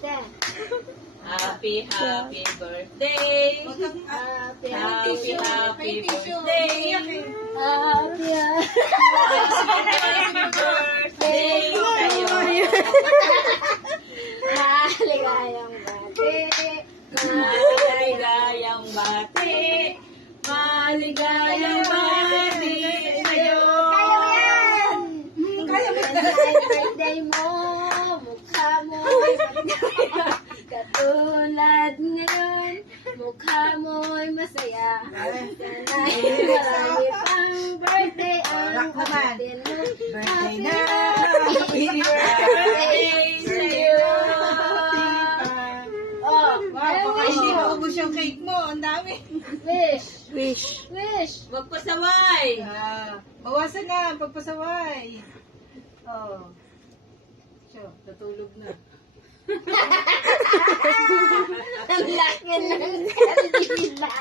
Ten. Happy birthday. Happy, Happy birthday. happy, Birthday sa'yo. maligayang bati. Maligayang bati. Maligayang bati sa'yo. Kaya mo yan! Birthday mo, mukha mo, katulad ngayon, mukha mo'y masaya. Sana'y marami pang birthday ang atin mo. Birthday na! Happy birthday sa'yo! Oh, Wow, baka hindi wish. maubos yung cake mo. Ang dami. Wish. Wish. Wish. Magpasaway. Bawasan na, pagpasaway. Oh. Siyo, natulog na. Ang laki ng kandila.